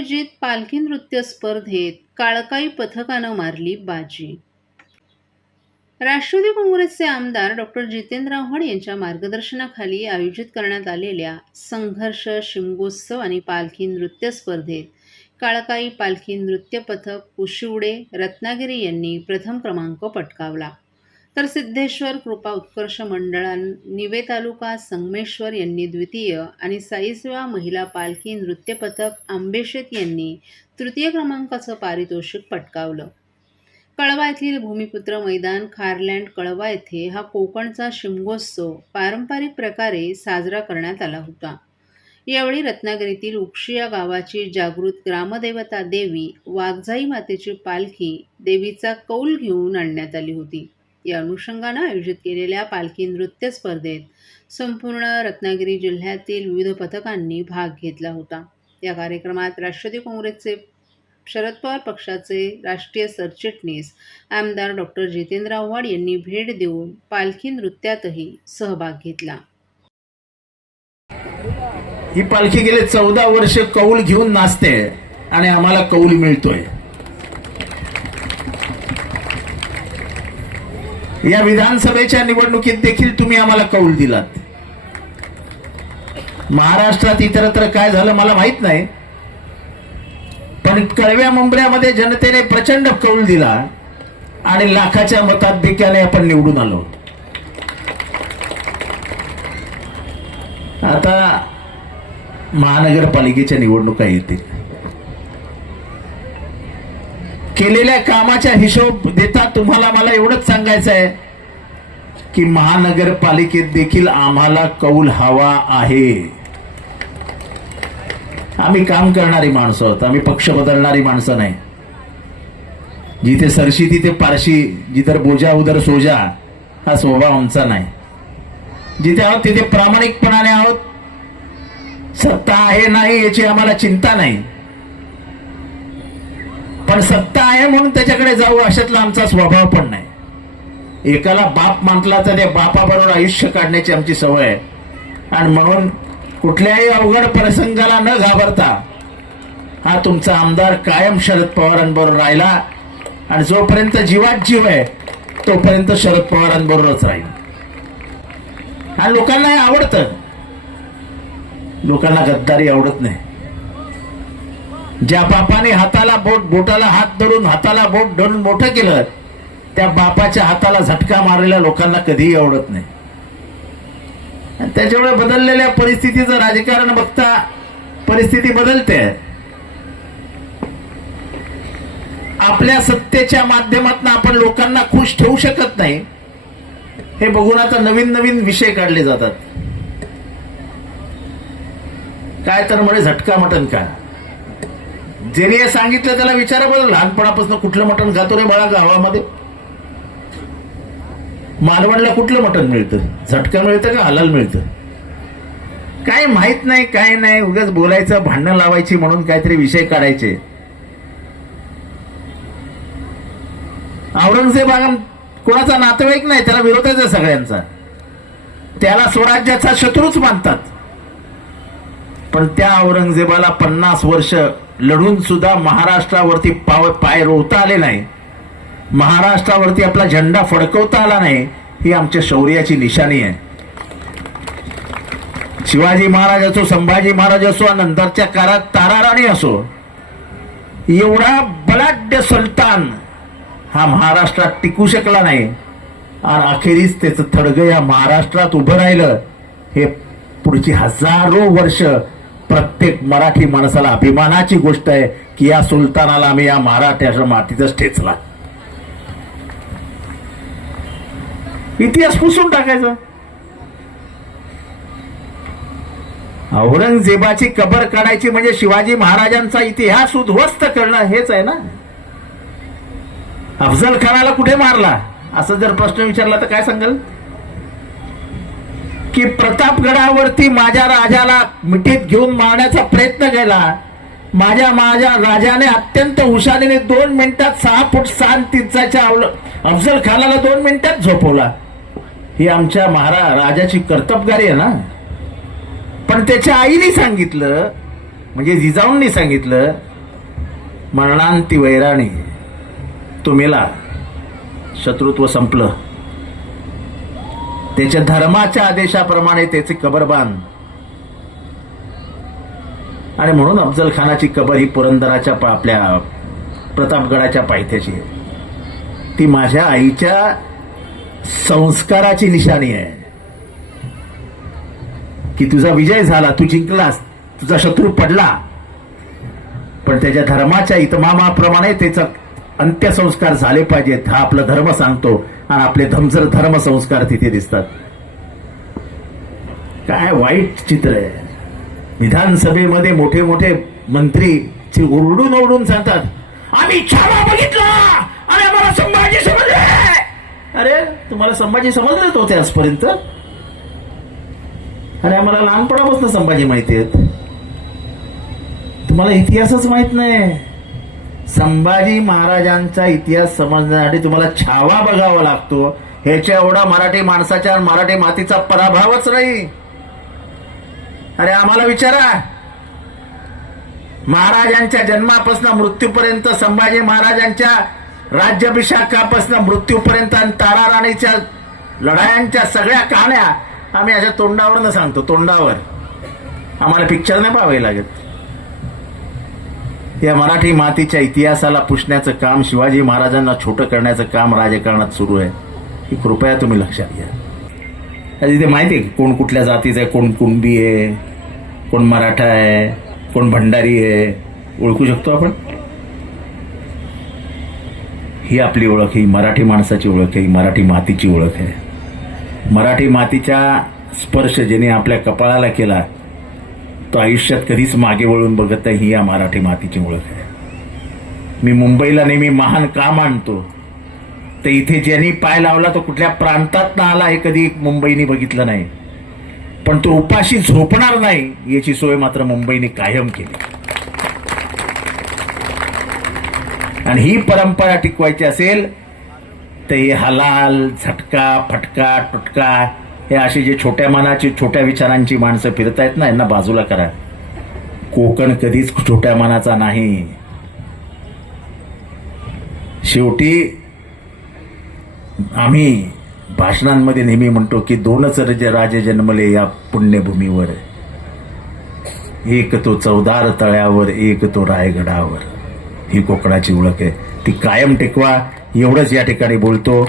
आयोजित पालखी नृत्य स्पर्धेत काळकाई पथकानं मारली बाजी. राष्ट्रवादी काँग्रेसचे आमदार डॉक्टर जितेंद्र आव्हाड यांच्या मार्गदर्शनाखाली आयोजित करण्यात आलेल्या संघर्ष शिमगोत्सव आणि पालखी नृत्य स्पर्धेत काळकाई पालखी नृत्य पथक कुशिवडे रत्नागिरी यांनी प्रथम क्रमांक पटकावला. तर सिद्धेश्वर कृपा उत्कर्ष मंडळां निवे तालुका संगमेश्वर यांनी द्वितीय आणि साईसेवा महिला पालखी नृत्यपथक आंबेशेत यांनी तृतीय क्रमांकाचं पारितोषिक पटकावलं. कळवा येथील भूमिपुत्र मैदान खारलँड कळवा येथे हा कोकणचा शिमगोत्सव पारंपरिक प्रकारे साजरा करण्यात आला होता. यावेळी रत्नागिरीतील उपशी या गावाची जागृत ग्रामदेवता देवी वाघजाई मातेची पालखी देवीचा कौल घेऊन आणण्यात आली होती. या अनुषंगानं आयोजित केलेल्या पालखी नृत्य स्पर्धेत संपूर्ण रत्नागिरी जिल्ह्यातील विविध पथकांनी भाग घेतला होता. या कार्यक्रमात राष्ट्रवादी काँग्रेसचे शरद पवार पक्षाचे राष्ट्रीय सरचिटणीस आमदार डॉक्टर जितेंद्र आव्हाड यांनी भेट देऊन पालखी नृत्यातही सहभाग घेतला. ही पालखी गेले चौदा वर्ष कौल घेऊन नाचते आणि आम्हाला कौल मिळतोय. या विधानसभेच्या निवडणुकीत देखील तुम्ही आम्हाला कौल दिलात. महाराष्ट्रात इतरत्र काय झालं मला माहीत नाही. पण कळव्या मुंबऱ्यामध्ये जनतेने प्रचंड कौल दिला आणि लाखाच्या मताधिक्याने आपण निवडून आलो. आता महानगरपालिकेच्या निवडणुका येतील. केलेल्या कामाच्या हिशोब देता तुम्हाला मला एवढंच सांगायचं आहे की महानगरपालिकेत देखील आम्हाला कौल हवा आहे. आम्ही काम करणारी माणसं आहोत आम्ही पक्ष बदलणारी माणसं नाही. जिथे सरशी तिथे पारशी जिथं बोजा उदर सोजा हा स्वभाव आमचा नाही. जिथे आहोत तिथे प्रामाणिकपणाने आहोत. सत्ता आहे नाही याची आम्हाला चिंता नाही. पण सत्ता आहे म्हणून त्याच्याकडे जाऊ अशातला आमचा स्वभाव पण नाही. एकाला बाप म्हटला तर त्या बापाबरोबर आयुष्य काढण्याची आमची सवय आहे. आणि म्हणून कुठल्याही अवघड प्रसंगाला न घाबरता हा तुमचा आमदार कायम शरद पवारांबरोबर राहिला आणि जोपर्यंत जीवात जीव आहे तोपर्यंत शरद पवारांबरोबरच राहील आणि लोकांना हे आवडतं. लोकांना गद्दारी आवडत नाही. ज्या बापाने हाताला बोट बोटाला हात धरून हाताला बोट धरून मोठं केलं त्या बापाच्या हाताला झटका मारलेल्या लोकांना कधीही आवडत नाही. आणि त्याच्यामुळे बदललेल्या परिस्थितीचं राजकारण बघता परिस्थिती बदलते. आपल्या सत्तेच्या माध्यमातून आपण लोकांना खुश ठेवू शकत नाही. हे बघून आता नवीन नवीन विषय काढले जातात. काय तर म्हणे झटका मटन का ज्याने हे सांगितलं त्याला विचारा बरं लहानपणापासून कुठलं मटण खातो रे बाळा गावामध्ये? मालवणला कुठलं मटण मिळतं? झटकं मिळतं का हलाल मिळतं? काय माहीत नाही काय नाही. उगाच बोलायचं भांडणं लावायची म्हणून काहीतरी विषय काढायचे. औरंगजेब हा कोणाचा नातेवाईक नाही त्याला विरोधच आहे सगळ्यांचा. त्याला स्वराज्याचा शत्रूच मानतात. पण त्या औरंगजेबाला पन्नास वर्ष लढून सुद्धा महाराष्ट्रावरती पाव पाय रोवता आले नाही. महाराष्ट्रावरती आपला झेंडा फडकवता आला नाही ही आमच्या शौर्याची निशाणी आहे. शिवाजी महाराज असो संभाजी महाराज असो नंतरच्या काळात ताराराणी असो एवढा बलाढ्य सुलतान हा महाराष्ट्रात टिकू शकला नाही. आणि अखेरीस त्याचं थडगं या महाराष्ट्रात उभं राहिलं. हे पुढची हजारो वर्ष प्रत्येक मराठी माणसाला अभिमानाची गोष्ट आहे की या सुलतानाला आम्ही या मराठ्याच्या मातीतच ठेचला. इतिहास पुसून टाकायचा. औरंगजेबाची कबर काढायची म्हणजे शिवाजी महाराजांचा इतिहास उद्ध्वस्त करणं हेच आहे ना? अफजल खानाला कुठे मारला? असं जर प्रश्न विचारला तर काय सांगाल? की प्रतापगडावरती माझ्या राजाला मिठीत घेऊन मारण्याचा प्रयत्न केला. माझ्या माझ्या राजाने अत्यंत हुशारीने दोन मिनिटात सहा फूट सहा इंचाच्या अफजल खानाला दोन मिनिटात झोपवला. ही आमच्या महारा राजाची कर्तबगारी आहे ना? पण त्याच्या आईने सांगितलं म्हणजे जिजाऊंनी सांगितलं मरणांती वैराणी तुम्हीला शत्रुत्व संपलं. त्याच्या धर्माच्या आदेशाप्रमाणे त्याचे कबर बांध. आणि म्हणून अफजल खानाची कबर ही पुरंदराच्या आपल्या प्रतापगडाच्या पायथ्याची आहे. ती माझ्या आईच्या संस्काराची निशाणी आहे. की तुझा विजय झाला तू जिंकलास तुझा शत्रू पडला. पण त्याच्या धर्माच्या इतमामाप्रमाणे त्याचा अंत्यसंस्कार झाले पाहिजेत हा आपला धर्म सांगतो. आणि आपले धमसर धर्म संस्कार तिथे दिसतात. काय वाईट चित्र आहे. विधानसभेमध्ये मोठे मोठे मंत्री चे ओरडून ओरडून सांगतात आम्ही छावा बघितला! आणि आम्हाला संभाजी समजले! अरे तुम्हाला संभाजी समजलेच होते आजपर्यंत? अरे आम्हाला लहानपणापासून संभाजी माहिती आहेत. तुम्हाला इतिहासच माहीत नाही. संभाजी महाराजांचा इतिहास समजण्यासाठी तुम्हाला छावा बघावा लागतो. ह्याच्या एवढा मराठी माणसाच्या मराठी मातीचा पराभवच नाही. अरे आम्हाला विचारा. महाराजांच्या जन्मापासून मृत्यूपर्यंत संभाजी महाराजांच्या राज्याभिषेकापासून मृत्यूपर्यंत आणि तारा राणीच्या लढायांच्या सगळ्या कहाण्या आम्ही अशा तोंडावरनं सांगतो. तोंडावर. आम्हाला पिक्चर नाही पाहावे लागत. या मराठी मातीच्या इतिहासाला पुसण्याचं काम शिवाजी महाराजांना छोटं करण्याचं काम राजकारणात सुरू आहे. ही कृपया तुम्ही लक्षात घ्या. तिथे माहिती आहे की कोण कुठल्या जातीचं आहे कोण कुणबी आहे कोण मराठा आहे कोण भंडारी आहे ओळखू शकतो आपण? ही आपली ओळख ही मराठी माणसाची ओळख आहे ही मराठी मातीची ओळख आहे. मराठी मातीच्या स्पर्श ज्याने आपल्या कपाळाला केला तो आयुष्यात कधीच मागे वळून बघत नाही ही या मराठी मातीची ओळख आहे. मी मुंबईला नेहमी महान का मानतो तर इथे ज्यांनी पाय लावला तो कुठल्या प्रांतात ना आला हे कधी मुंबईने बघितलं नाही. पण तो उपाशी झोपणार नाही याची सोय मात्र मुंबईने कायम केली. आणि ही परंपरा टिकवायची असेल तर हे हलाल झटका फटका टुटका हे असे जे छोट्या मनाची छोट्या विचारांची माणसं फिरतायत ना यांना बाजूला करा. कोकण कधीच छोट्या मनाचा नाही. शेवटी आम्ही भाषणांमध्ये नेहमी म्हणतो की दोनच रज- राजे जन्मले या पुण्यभूमीवर. एक तो चौदार तळ्यावर एक तो रायगडावर. ही कोकणाची ओळख आहे. ती कायम टिकवा. एवढंच या ठिकाणी बोलतो.